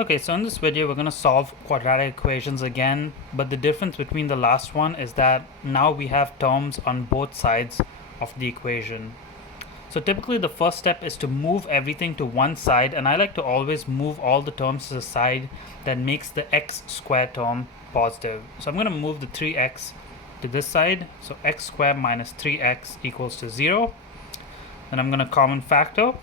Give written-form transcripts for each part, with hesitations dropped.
Okay, so in this video we're going to solve quadratic equations again, but the difference between the last one is that now we have terms on both sides of the equation. So typically the first step is to move everything to one side, and I like to always move all the terms to the side that makes the x squared term positive. So I'm going to move the 3x to this side, so x squared minus 3x equals to 0. Then I'm going to common factor.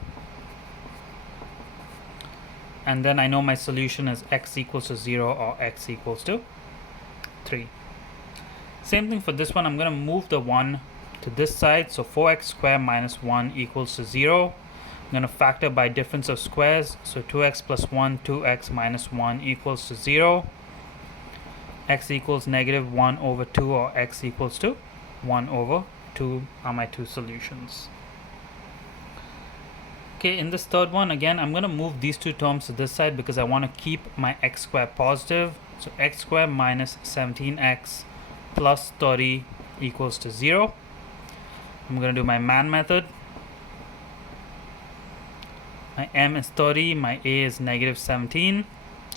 And then I know my solution is x equals to 0 or x equals to 3. Same thing for this one. I'm going to move the 1 to this side. So 4x squared minus 1 equals to 0. I'm going to factor by difference of squares. So 2x plus 1, 2x minus 1 equals to 0. X equals negative 1 over 2 or x equals to 1 over 2 are my two solutions. Okay, in this third one, again, I'm going to move these two terms to this side because I want to keep my x squared positive. So x squared minus 17x plus 30 equals to 0. I'm going to do my man method. My m is 30, my a is negative 17.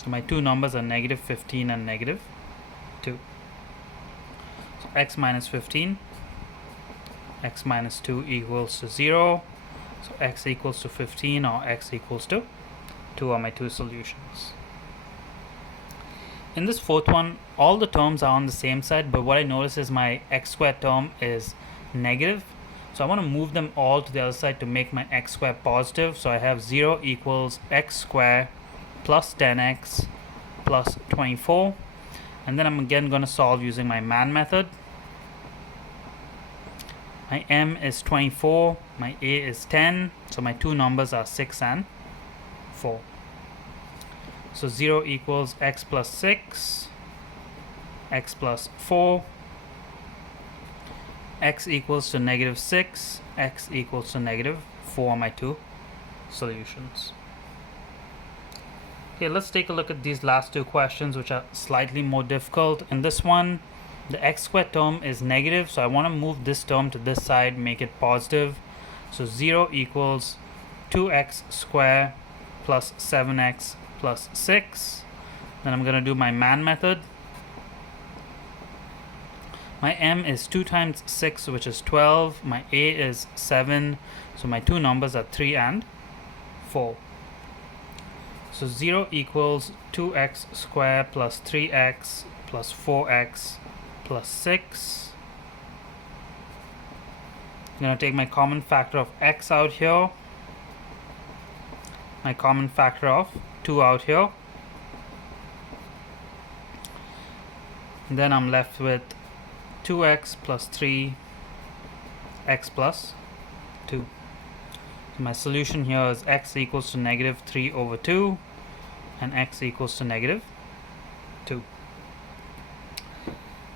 So my two numbers are negative 15 and negative 2. So x minus 15, x minus 2 equals to 0. So x equals to 15 or x equals to 2 are my two solutions. In this fourth one, all the terms are on the same side, but what I notice is my x squared term is negative. So I want to move them all to the other side to make my x squared positive. So I have 0 equals x squared plus 10x plus 24. And then I'm again going to solve using my man method. My m is 24, my a is 10, so my two numbers are 6 and 4. So 0 equals x plus 6, x plus 4, x equals to negative 6, x equals to negative 4 are my two solutions. Okay, let's take a look at these last two questions, which are slightly more difficult. In this one, the x squared term is negative, so I want to move this term to this side, make it positive. So 0 equals 2x squared plus 7x plus 6. Then I'm going to do my man method. My m is 2 times 6, which is 12. My a is 7, so my two numbers are 3 and 4. So 0 equals 2x squared plus 3x plus 4x plus 6. I'm going to take my common factor of x out here, my common factor of 2 out here, and then I'm left with 2x plus 3 x plus 2. So my solution here is x equals to negative 3 over 2 and x equals to negative 2.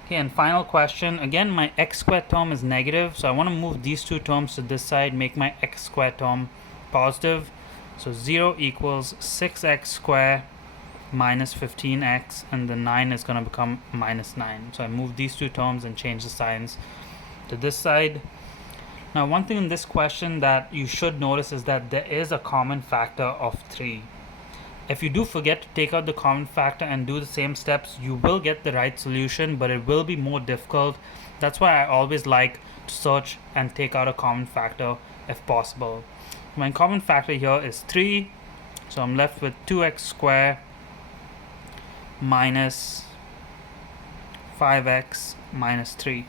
Okay, and final question. Again, my x squared term is negative, so I want to move these two terms to this side, make my x squared term positive. So 0 equals 6x squared minus 15x, and the 9 is going to become minus 9. So I move these two terms and change the signs to this side. Now, one thing in this question that you should notice is that there is a common factor of 3. If you do forget to take out the common factor and do the same steps, you will get the right solution, but it will be more difficult. That's why I always like to search and take out a common factor if possible. My common factor here is 3, so I'm left with 2x squared minus 5x minus 3.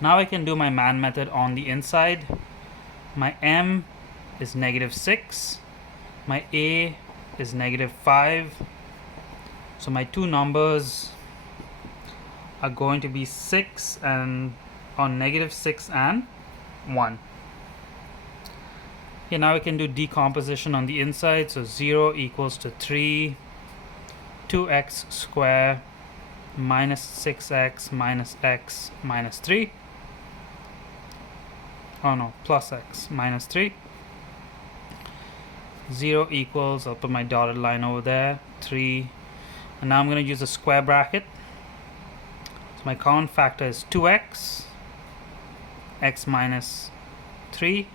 Now I can do my man method on the inside. My m is negative 6, my a is negative 5, so my two numbers are going to be 6 and on negative 6 and 1. Okay, now we can do decomposition on the inside. So 0 equals to 3, 2x squared minus 6x minus x minus 3. Oh no, plus x minus 3. 0 equals, I'll put my dotted line over there, 3. And now I'm going to use a square bracket. So my common factor is 2x, x minus 3,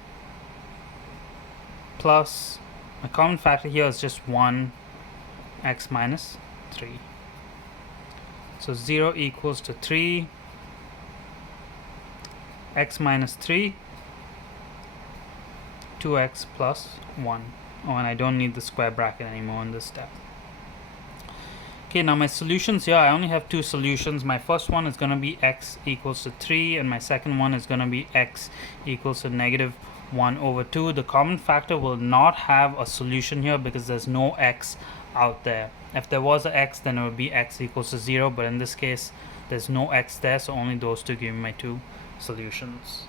plus my common factor here is just 1, x minus 3. So 0 equals to 3, x minus 3, 2x plus 1. Oh, and I don't need the square bracket anymore in this step. Okay, now my solutions here, I only have two solutions. My first one is going to be x equals to 3, and my second one is going to be x equals to negative 1 over 2. The common factor will not have a solution here because there's no x out there. If there was an x, then it would be x equals to 0, but in this case, there's no x there, so only those two give me my two solutions.